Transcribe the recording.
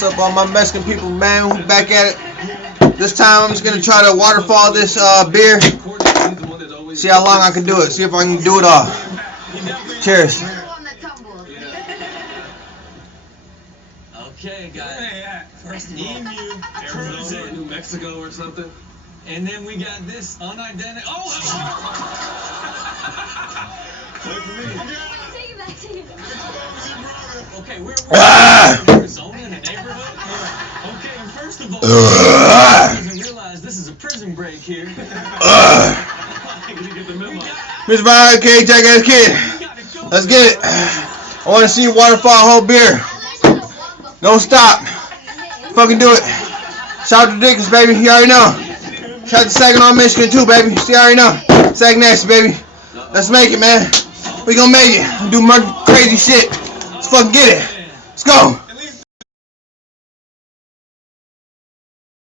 What's up, all my Mexican people, man? Who's back at it? This time I'm just gonna try to waterfall this beer. See how long I can do it. See if I can do it all. Cheers. Okay, guys. First of all, Arizona, New Mexico or something. And then we got this unidentified. Oh! Okay, we're in Arizona in a neighborhood. Okay, and first of all, doesn't realize this is a prison break here. Mr. Byron, okay, jackass kid. Let's get it. I want to see you waterfall whole beer. Don't stop. Fucking do it. Shout out to Dickens, baby. You already know. Shout out to Saginaw, Michigan, too, baby. See, you already know. Sag nasty, baby. Let's make it, man. We gonna make it. Do more crazy shit. Let's fucking get it. Let's go.